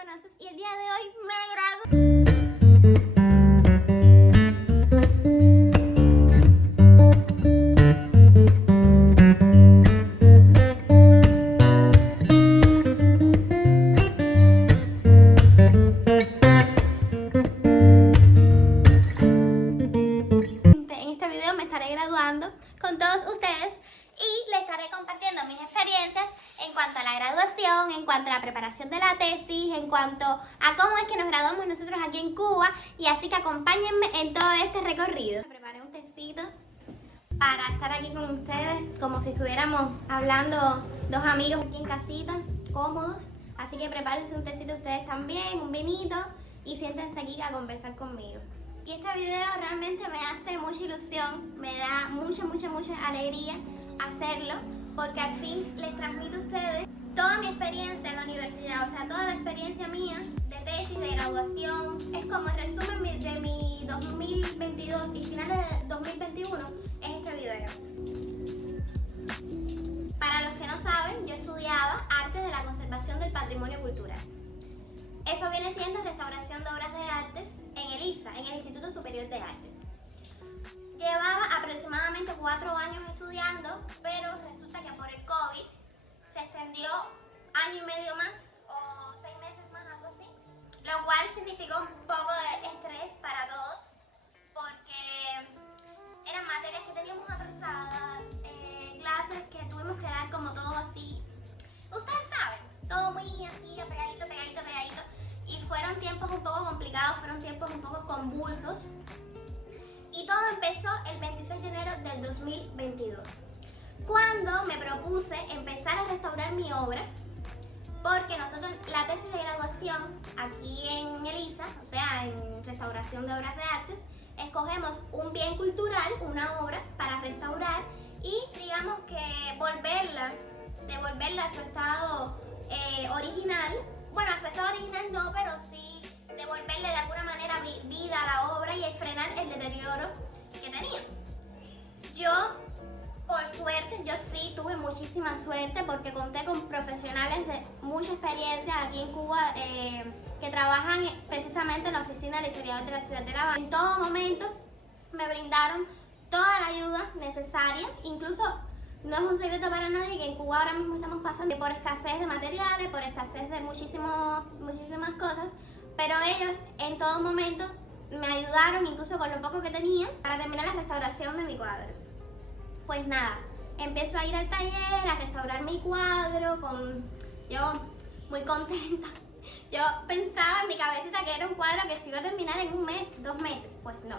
conoces y el día de hoy me gradué. En este video me estaré graduando con todos ustedes y les estaré compartiendo mis experiencias en cuanto a la graduación, en cuanto a la preparación de la tesis, en cuanto a cómo es que nos graduamos nosotros aquí en Cuba, y así que acompáñenme en todo este recorrido. Me preparé un tecito para estar aquí con ustedes como si estuviéramos hablando dos amigos aquí en casita, cómodos. Así que prepárense un tecito ustedes también, un vinito, y siéntense aquí a conversar conmigo. Y este video realmente me hace mucha ilusión, me da mucha alegría hacerlo, porque al fin les transmito a ustedes toda mi experiencia en la universidad, o sea, toda la experiencia mía de tesis, de graduación. Es como el resumen de mi 2022 y finales de 2021 es este video. Para los que no saben, yo estudiaba Artes de la Conservación del Patrimonio Cultural. Eso viene siendo restauración de obras de artes en el ISA, en el Instituto Superior de Arte. Llevaba aproximadamente 4 años estudiando, pero resulta que por el COVID se extendió año y medio más, o 6 meses más, algo así, lo cual significó un poco de estrés para todos, porque eran materias que teníamos atrasadas, clases que tuvimos que dar como todo así, ustedes saben, todo muy así, pegadito, y fueron tiempos un poco complicados, fueron tiempos un poco convulsos, y todo empezó el 26 de enero del 2022, cuando me propuse empezar a restaurar mi obra, porque nosotros la tesis de graduación aquí en el ISA, o sea, en restauración de obras de artes, escogemos un bien cultural, una obra para restaurar y digamos que devolverla a su estado original. Bueno, a su estado original no, pero sí devolverle de alguna manera vida a la obra y frenar el deterioro que tenía. Yo, por suerte, yo sí tuve muchísima suerte porque conté con profesionales de mucha experiencia aquí en Cuba que trabajan precisamente en la oficina del historiador de la ciudad de La Habana. En todo momento me brindaron toda la ayuda necesaria, incluso no es un secreto para nadie que en Cuba ahora mismo estamos pasando por escasez de materiales, por escasez de muchísimas cosas, pero ellos en todo momento me ayudaron, incluso con lo poco que tenían, para terminar la restauración de mi cuadro. Pues nada, empiezo a ir al taller, a restaurar mi cuadro, yo muy contenta. Yo pensaba en mi cabecita que era un cuadro que se iba a terminar en 1 mes, 2 meses, pues no,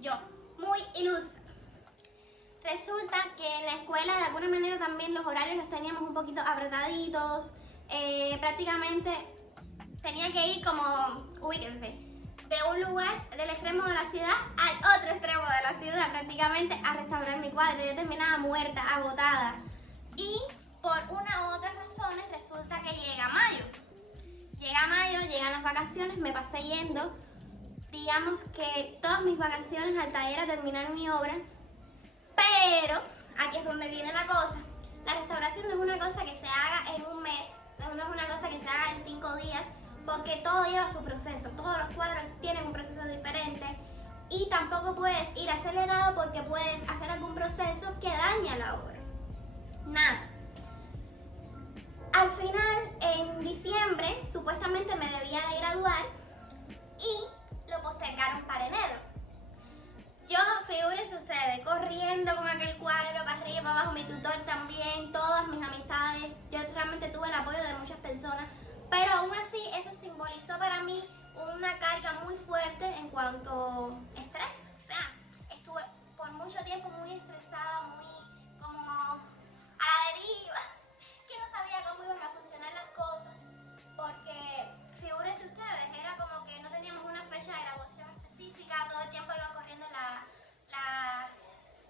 yo muy ilusa. Resulta que en la escuela de alguna manera también los horarios los teníamos un poquito apretaditos, prácticamente tenía que ir como, ubíquense, de un lugar del extremo de la ciudad al otro extremo de la ciudad prácticamente a restaurar mi cuadro. Yo terminaba muerta, agotada, y por una u otras razones resulta que llega mayo, llegan las vacaciones, me pasé yendo, digamos que todas mis vacaciones al taller a terminar mi obra. Pero aquí es donde viene la cosa. La restauración no es una cosa que se haga en 1 mes, no es una cosa que se haga en 5 días, porque todo lleva su proceso. Todos los cuadros tienen un proceso diferente y tampoco puedes ir acelerado porque puedes hacer algún proceso que daña la obra. Nada. Al final, en diciembre, supuestamente me debía de graduar y lo postergaron para enero. Yo, figúrense ustedes, corriendo con aquel cuadro para arriba y para abajo, mi tutor también, todas mis amistades. Yo realmente tuve el apoyo de muchas personas, pero aún así eso simbolizó para mí una carga muy fuerte en cuanto a estrés. O sea, estuve por mucho tiempo muy estresada, muy como a la deriva, que no sabía cómo iban a funcionar las cosas, porque figúrense ustedes, era como que no teníamos una fecha de graduación específica, todo el tiempo iban corriendo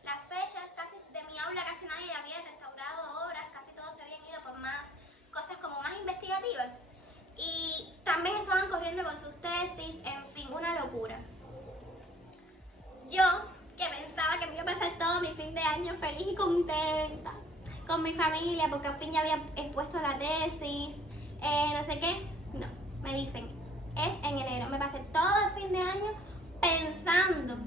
las fechas, casi de mi aula casi nadie había restaurado obras, casi todos se habían ido por más cosas como más investigativas y también estaban corriendo con sus tesis, en fin, una locura. Yo, que pensaba que me iba a pasar todo mi fin de año feliz y contenta con mi familia porque al fin ya había expuesto la tesis, no sé qué, no. me dicen, es en enero. Me pasé todo el fin de año pensando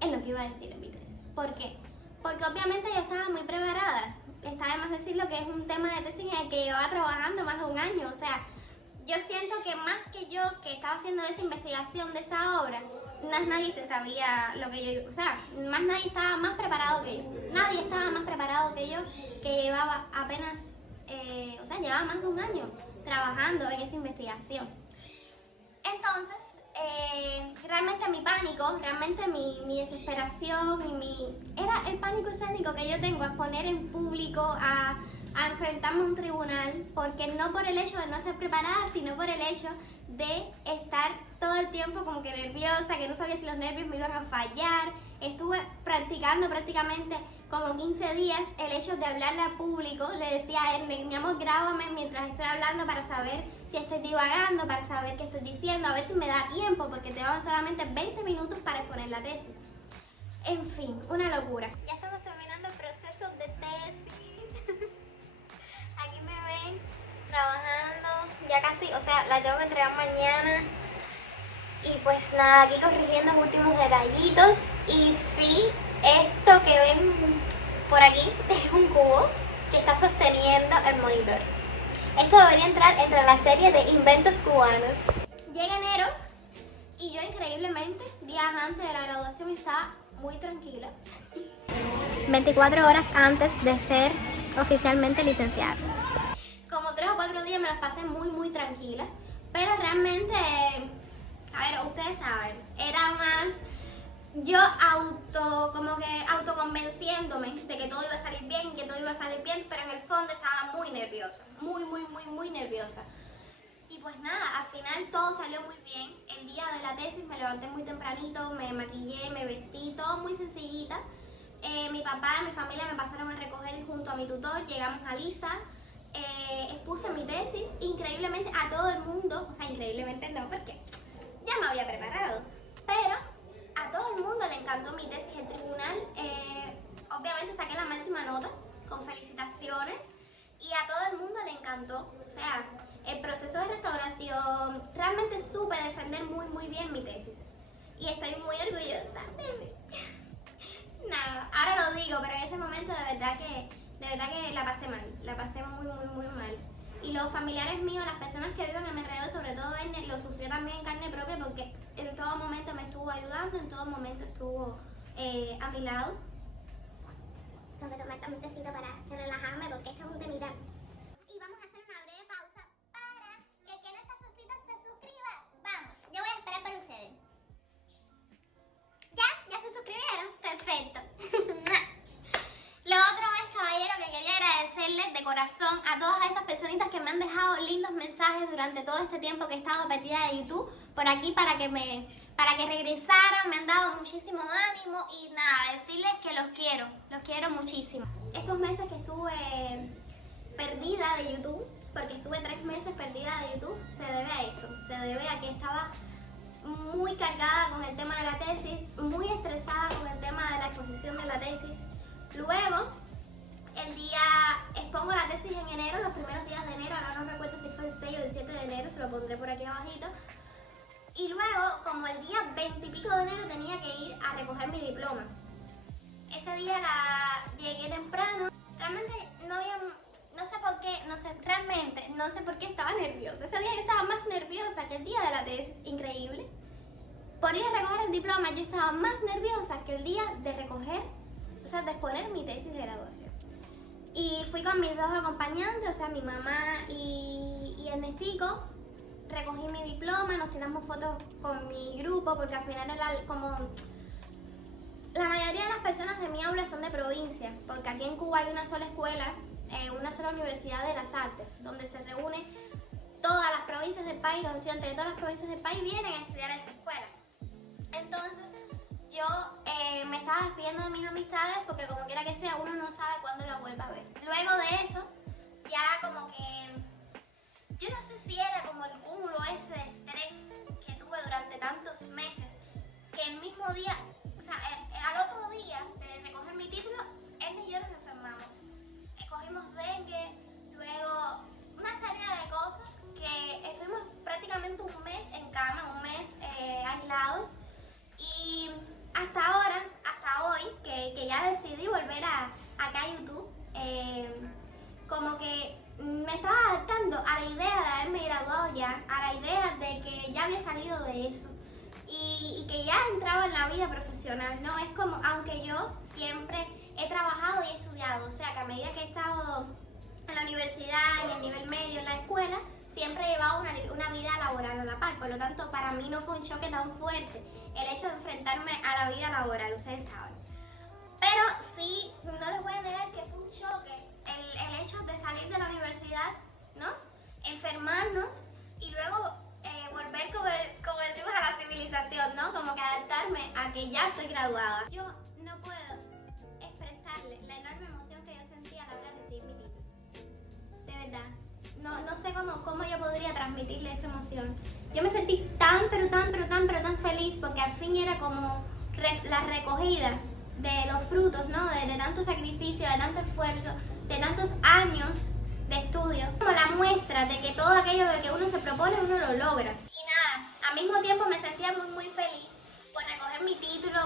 en lo que iba a decir en mi tesis. ¿Por qué? Porque obviamente yo estaba muy preparada. Está de más decirlo que es un tema de tesis en el que llevaba trabajando más de un año. O sea, yo siento que más que yo, que estaba haciendo esa investigación de esa obra, más nadie se sabía lo que yo, o sea, más nadie estaba más preparado que yo. Nadie estaba más preparado que yo, que llevaba apenas, o sea, llevaba más de un año trabajando en esa investigación. Entonces, realmente mi pánico, realmente mi desesperación era el pánico escénico que yo tengo a poner en público, a enfrentarme a un tribunal, porque no por el hecho de no estar preparada, sino por el hecho de estar todo el tiempo como que nerviosa, que no sabía si los nervios me iban a fallar. Estuve practicando prácticamente como 15 días el hecho de hablarle a público. Le decía a él, mi amor, grábame mientras estoy hablando para saber si estoy divagando, para saber qué estoy diciendo, a ver si me da tiempo, porque te daban solamente 20 minutos para exponer la tesis. En fin, una locura. Ya estamos terminando el proceso de tesis. Aquí me ven trabajando, ya casi, o sea, la tengo que entregar mañana. Y pues nada, aquí corrigiendo los últimos detallitos. Y sí, esto que ven por aquí es un cubo que está sosteniendo el monitor. Esto debería entrar entre la serie de inventos cubanos. Llega enero y yo increíblemente, días antes de la graduación, estaba muy tranquila. 24 horas antes de ser oficialmente licenciada. Como 3 o 4 días me las pasé muy tranquila, pero realmente, a ver, ustedes saben, era más yo autoconvenciéndome de que todo iba a salir bien, pero en el fondo estaba muy nerviosa, muy nerviosa. Y pues nada, al final todo salió muy bien. El día de la tesis me levanté muy tempranito, me maquillé, me vestí, todo muy sencillita. Mi papá y mi familia me pasaron a recoger junto a mi tutor, llegamos a Lisa, expuse mi tesis, increíblemente a todo el mundo, o sea, increíblemente no, porque ya me había preparado, pero a todo el mundo le encantó mi tesis. El tribunal, obviamente saqué la máxima nota, con felicitaciones, y a todo el mundo le encantó. O sea, el proceso de restauración, realmente supe defender muy bien mi tesis. Y estoy muy orgullosa de mí. Nada, ahora lo digo, pero en ese momento de verdad que la pasé mal, la pasé muy mal. Y los familiares míos, las personas que viven en mi alrededor, sobre todo él, lo sufrió también en carne propia, porque en todo momento me estuvo ayudando, en todo momento estuvo a mi lado. Tengo que tomar un tecito para relajarme, porque esto es un temita. Y vamos a hacer una breve pausa para que el que no está suscrito se suscriba. Vamos, yo voy a esperar por ustedes. ¿Ya se suscribieron? Perfecto. Lo otro es, caballero, que quería agradecerles de corazón a todas esas personitas que me han dejado lindos mensajes durante todo este tiempo que he estado perdida de YouTube por aquí para que regresara. Me han dado muchísimo ánimo y nada, decirles que los quiero muchísimo. Estos meses que estuve perdida de YouTube, porque estuve 3 meses perdida de YouTube, se debe a esto, se debe a que estaba muy cargada con el tema de la tesis, muy estresada con el tema de la exposición de la tesis. Luego, expongo la tesis en enero, los primeros días de enero, ahora no recuerdo si fue el 6 o el 7 de enero, se lo pondré por aquí abajito. Y luego, como el día 20 y pico de enero, tenía que ir a recoger mi diploma. Ese día llegué temprano, realmente no sé por qué estaba nerviosa. Ese día yo estaba más nerviosa que el día de la tesis, increíble. Por ir a recoger el diploma yo estaba más nerviosa que el día de de exponer mi tesis de graduación. Y fui con mis 2 acompañantes, o sea, mi mamá y Ernestico. Recogí mi diploma, nos tiramos fotos con mi grupo, porque al final era como... La mayoría de las personas de mi aula son de provincia, porque aquí en Cuba hay una sola escuela, una sola universidad de las artes, donde se reúnen todas las provincias del país, los estudiantes de todas las provincias del país vienen a estudiar a esa escuela. Entonces, yo me estaba despidiendo de mis amistades, porque como quiera que sea, uno no sabe cuándo las vuelva a ver. Luego de eso, ya como que... Yo no sé si era como el cúmulo ese de estrés que tuve durante tantos meses, que el mismo día, o sea, al otro día de recoger mi título, él y yo nos enfermamos. Cogimos dengue, luego una serie de cosas que estuvimos había salido de eso y que ya entraba en la vida profesional, ¿no? Es como, aunque yo siempre he trabajado y he estudiado, o sea que a medida que he estado en la universidad, en el nivel medio, en la escuela, siempre he llevado una vida laboral a la par. Por lo tanto, para mí no fue un choque tan fuerte el hecho de enfrentarme a la vida laboral, ustedes saben. Pero sí, no les voy a negar que fue un choque el hecho de salir de la universidad, ¿no? Enfermarnos y luego volver, como decimos, a la civilización, ¿no? Como que adaptarme a que ya estoy graduada. Yo no puedo expresarles la enorme emoción que yo sentí a la hora de recibir mi título. De verdad. No sé cómo yo podría transmitirle esa emoción. Yo me sentí tan feliz porque al fin era como la recogida de los frutos, ¿no? De tanto sacrificio, de tanto esfuerzo, de tantos años de estudio. Como la muestra de que todo aquello de que uno se propone, uno lo logra. Y nada, al mismo tiempo me sentía muy feliz por recoger mi título,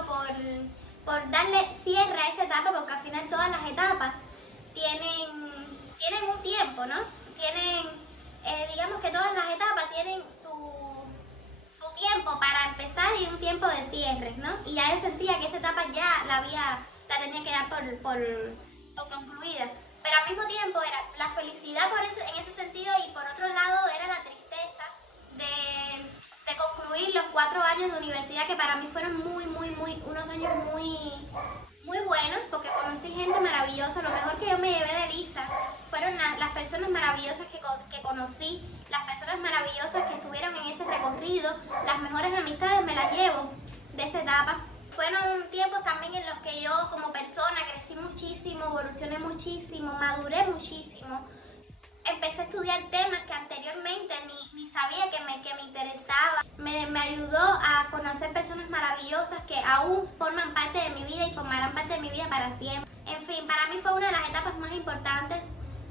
por darle cierre a esa etapa, porque al final todas las etapas tienen un tiempo, ¿no? Digamos que todas las etapas tienen su tiempo para empezar y un tiempo de cierres, ¿no? Y ya yo sentía que esa etapa ya la tenía que dar por concluida. Pero al mismo tiempo era la felicidad en ese sentido y por otro lado era la tristeza de concluir los 4 años de universidad que para mí fueron unos años muy buenos porque conocí gente maravillosa. Lo mejor que yo me llevé de Elisa fueron las personas maravillosas que conocí, las personas maravillosas que estuvieron en ese recorrido, las mejores amistades me las llevo de esa etapa. Fueron tiempos también en los que yo como persona crecí muchísimo, evolucioné muchísimo, maduré muchísimo. Empecé a estudiar temas que anteriormente ni sabía que me interesaba. Me ayudó a conocer personas maravillosas que aún forman parte de mi vida y formarán parte de mi vida para siempre. En fin, para mí fue una de las etapas más importantes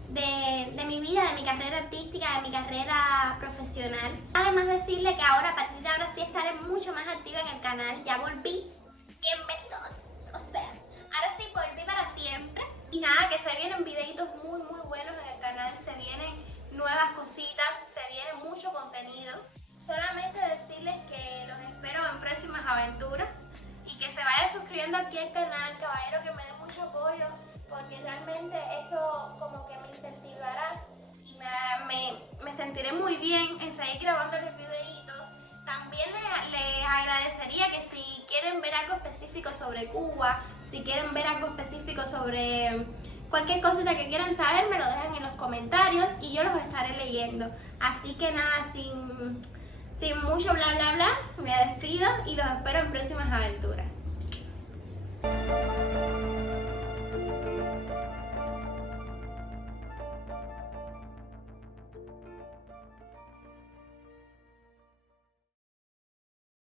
de mi vida, de mi carrera artística, de mi carrera profesional. Además decirle que ahora, a partir de ahora sí estaré mucho más activa en el canal. Ya volví. Bienvenidos. O sea, ahora sí volví para siempre. Y nada, que se vienen videitos muy buenos en el canal. Se vienen nuevas cositas, se viene mucho contenido. Solamente decirles que los espero en próximas aventuras. Y que se vayan suscribiendo aquí al canal, caballero, que me dé mucho apoyo. Porque realmente eso como que me incentivará y me sentiré muy bien en seguir grabándoles videitos. También les agradecería que si quieren ver algo específico sobre Cuba, si quieren ver algo específico sobre cualquier cosita que quieran saber, me lo dejan en los comentarios y yo los estaré leyendo. Así que nada, sin mucho bla, me despido y los espero en próximas aventuras.